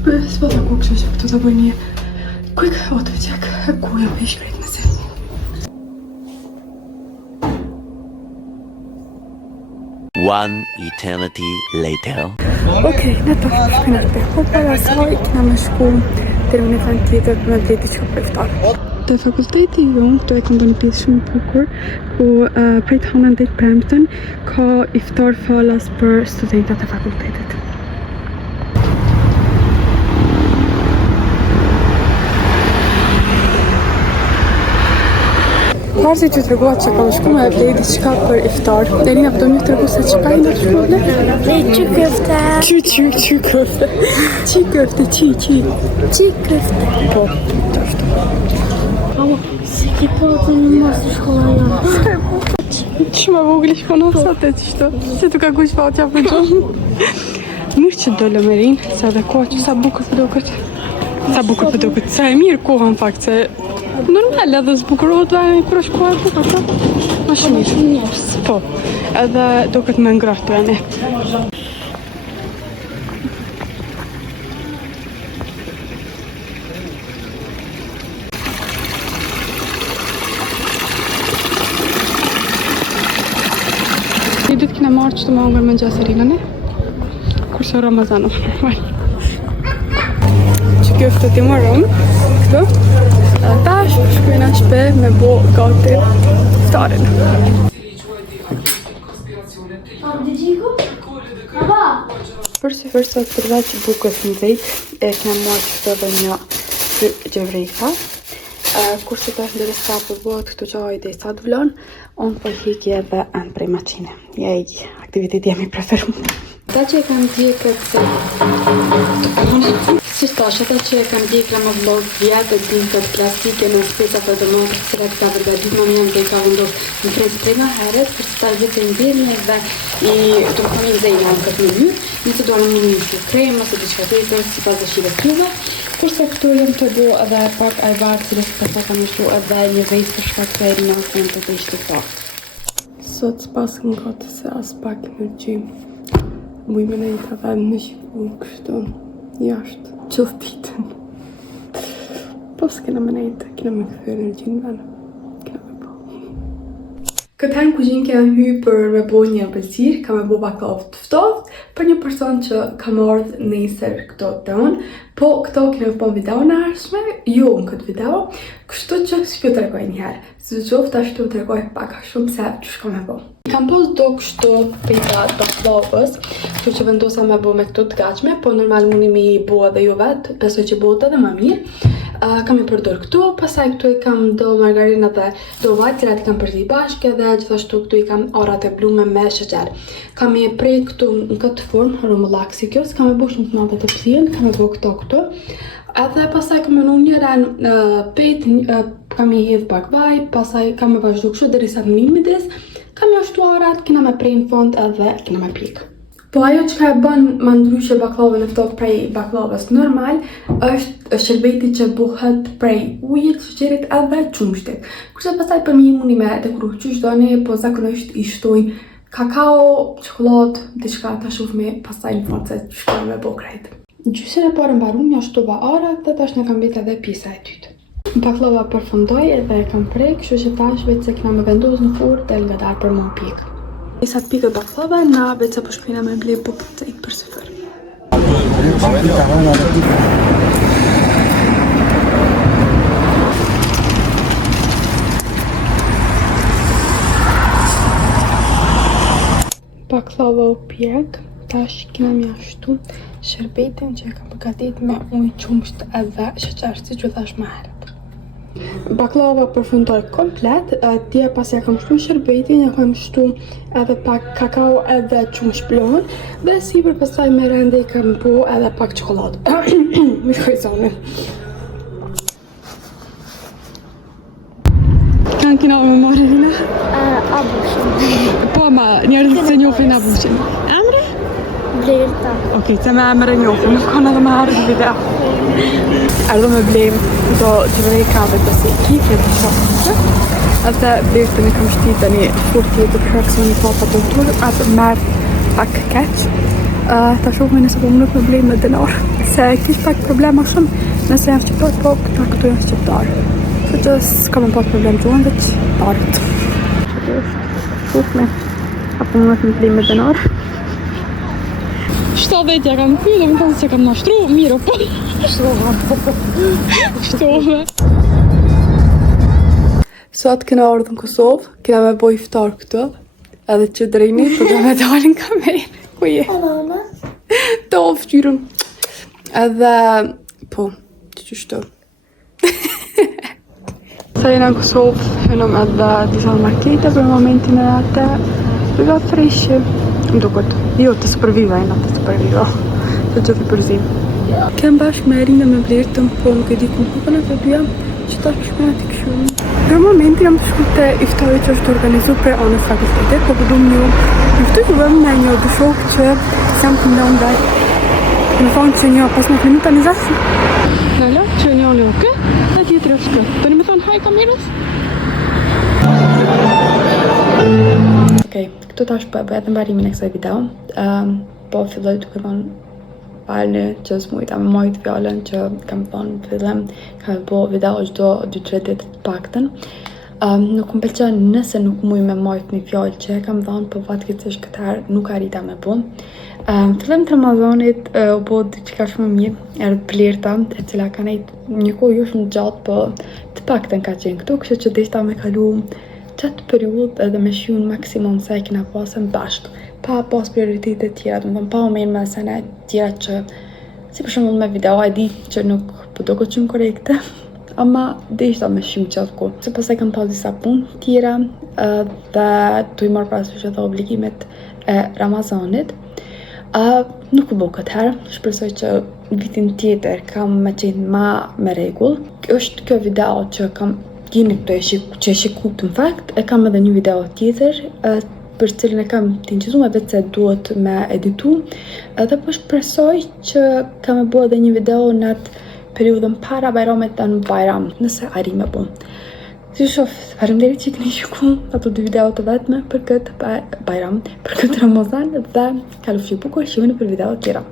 shtëpës, po ta kukshë që këtu të bëj një quick outfit check ku jam e shkrejt me se. One eternity later. Okej, në të shkënë të po para asaj këna me shku të në fan tjetër për me bleti që për iftar. Të fakulteti jonë, këtu e kam bërë një pjesë shumë bukur, ku prej të hanën dhe të premtën, ka iftar falas për studentat e fakultetit. Parë që të reguat që ka më shku me e bledi qka për iftar. Elina, pëdo një të regu se qka i në të shkulle? Qi köfte. Qi köfte. Qi köfte, qi köfte. Po, qashtu. Se ki po të në masë shkolla Që ma vogli shpo në sate qështu. Se të ka kush fa që për gjohë. Mirë që dole me rinë, se edhe koha që sa bukur për do këtë. Sa e mirë koha në fakt, se normal edhe zbukurohet vajnë kërë është koha e bukur, po? Ma shumë mirë. Po, edhe do këtë me ngrahtë të vene. Një ditë kina marrë që të më angër me gjasërina, ne? Kurse Ramazan o normal. Që kjo është të marrëm, këtu. Tash shkujna shpe me bo gati iftarin. Përse përda që bukës në vejt, e kina marrë që të dhe një gjevrejka. Kurse të është ndërës ta përbot këtu që ajde i sa të vlonë, unë për hiki edhe anë prej maqine. Ja i aktiviteti jam i preferu. Ta që e kam djekët se... Si shtash, ata që e kam djekla më vlog vjetë e din këtë plastike në specat e domatës, se ka vërgadit më mjën dhe i ka vendos në frezë prej më heret, për të vjetë e ndirën dhe i të më thonë i zejnë në këtë mënyrë, nëse do në mënyrë që kremë, ose diçka tjetër, si pas dëshire tuve. Kurse këtu jam të bo edhe pak ajvarë, cilës kësa kam ishtu edhe një vejtë për shkak të eri në asën të të ishte këta. Sot s'pas në gati se as pak energji. Bujme në i të dhe në shiku kështu jashtë qëllë ditën. Po s'kena me nejtë, kena me këthy energjinë dhe kena me po. Këtë herë në kuzhinë kena hy për me bo një ëmbëlsirë, ka me bo baklavë të ftoft për një person që ka ardhur nesër këto të unë, po këto kena po video në arshme, jo në këtë video, kështu që s'pjo të regoj njëherë, së qoftë ashtu të regoj paka shumë se që shko me bo. Kam pos do kështu pita baklavës, kështu që vendosa me bo me këto të gatshme, po normal mundi me i bo edhe jo vetë, besoj që bo të edhe më mirë. Kam i përdor këtu, pasaj këtu i kam do margarina dhe do vaj, cilat i kam përzit bashkë dhe gjithashtu këtu i kam orat e blume me sheqer. Kam i prej këtu në këtë formë, rumullak si kjo, s'kam e bo shumë të madhe të pësien, kam e bo këtu. Edhe pasaj kam e në njëren pet, kam i hidh pak vaj, pasaj kam e vazhdu kështu derisa të midis, kam i ashtu orat, kina me prej në fond edhe kina me pik. Po ajo që ka e bën ma ndryshe baklavën e ftoft prej baklavës normal, është sherbeti që buhet prej ujit, sheqerit edhe qumshtit. Kurse pasaj për mi mundi me dekuru qysh doni, po zakonisht i shtojnë kakao, çokoladë, diçka ta shufmi pasaj në fond se shkojnë me bo krejt. Gjysën e parë mbarum, ja shtova arat dhe tash në kam bit edhe pjesa e dytë. Baklava përfundoj edhe e kam prej, kështu që tash vetë se kena me vendos në furrë del nga darë për më pikë. Sa të pikët baklava, na vetë se po shpina me blej po të i për së fërë. Baklava u pjek, tash kina mjashtu shërbetin që e kam përgatit me ujë, qumsht edhe sheqer, si që thash më herët. Baklava përfundoj komplet, tje pas ja kam shtu shërbetin, ja kam shtu edhe pak kakao edhe qumsh blon, dhe si për pasaj me rende i kam po edhe pak çokoladë. Më shkoj zonin. Kanë kina me marrë vina? Abushin. Po ma, njerëzit se njofin abushin. Emre? Blerta. Okej, se me emre njofin, nuk kanë edhe me herë në video. Ardho me blejmë do të vërej kave të si kike të shokë. Atë blejtë të në kam shti të një furti të kërëksë një papa të turë, atë merë pak keq. Ta shohme nëse po nuk me blej me denar. Se kish pak problema shumë nëse janë shqiptar, po këta këtu janë shqiptar. Që që s'ka më pak problem gjuhën dhe që parët. Që është shohme. Apo më me blej me denar. 70 ja kam ky, dhe më thonë se kam nashtru, mirë po. Shtove. Sot kena ardhur në Kosovë, kena me boj iftar këtu. Edhe që drejni, po dhe me dalin kamerë. Ku je? Do fëtyrën. Edhe, po, që shto. Sa jena në Kosovë, hënëm edhe disa markete për momentin e atë. Bëga freshë. Më duket. Jo, të superviva jena, të superviva. Të gjithi përzim. Kem bashkë me Erina me Blertën, po nuk e di ku kupën e të dyja, që ta shkëna t'i këshumë. Për momentin jam të shku të iftari që është organizu për anës fakultetit, po përdum një iftu ju vëm me një dushok që jam të ndonë dhe në thonë që një 15 minuta një zasë. Nala, që një një oke, dhe tjetër është kë. Të një me thonë haj kamerës? Okej, këtu tash po e bëhet në mbarimin e kësaj video. Po filloj duke thonë falni që s'mujta me mojt fjallën që kam thonë në fillim, kam po video çdo 2-3 ditë të paktën. Nuk më pëlqen nëse nuk muj me mojt një fjallë që kam thonë, po fatkeqësisht këtë herë nuk arrita me bu. Fillim të Ramazanit u bo diçka shumë mirë, erdhë Blerta, e cila ka nejtë një kohë jo shumë gjatë, po të paktën ka qenë këtu, kështu që deshta me kalu qatë periudhë edhe me shihun maksimum sa e kena pasën bashkë, pa pas prioritetet tjera, do të thonë pa u mirë me sene tjera që, si për shembull me video, e di që nuk po duket shumë korekte, ama deshta me shihu qatë kohë. Se pastaj kam pas disa punë tjera dhe tu i marr parasysh edhe obligimet e Ramazanit. Nuk u bë këtë herë, shpresoj që vitin tjetër kam me qenë ma me rregull. Është kjo video që kam gjeni këto që e shikut në fakt, e kam edhe një video tjetër për cilën e kam të inqizuar vetë se duhet me editu, edhe po shpresoj që kam e bë edhe një video në atë periudhën para Bajramit dhe në Bajram, nëse arri me bu. Si shof, faleminderit që keni shikuar ato 2 video të vetme për këtë Bajram, për këtë Ramazan, dhe kalofshi bukur, shihuni për video tjera.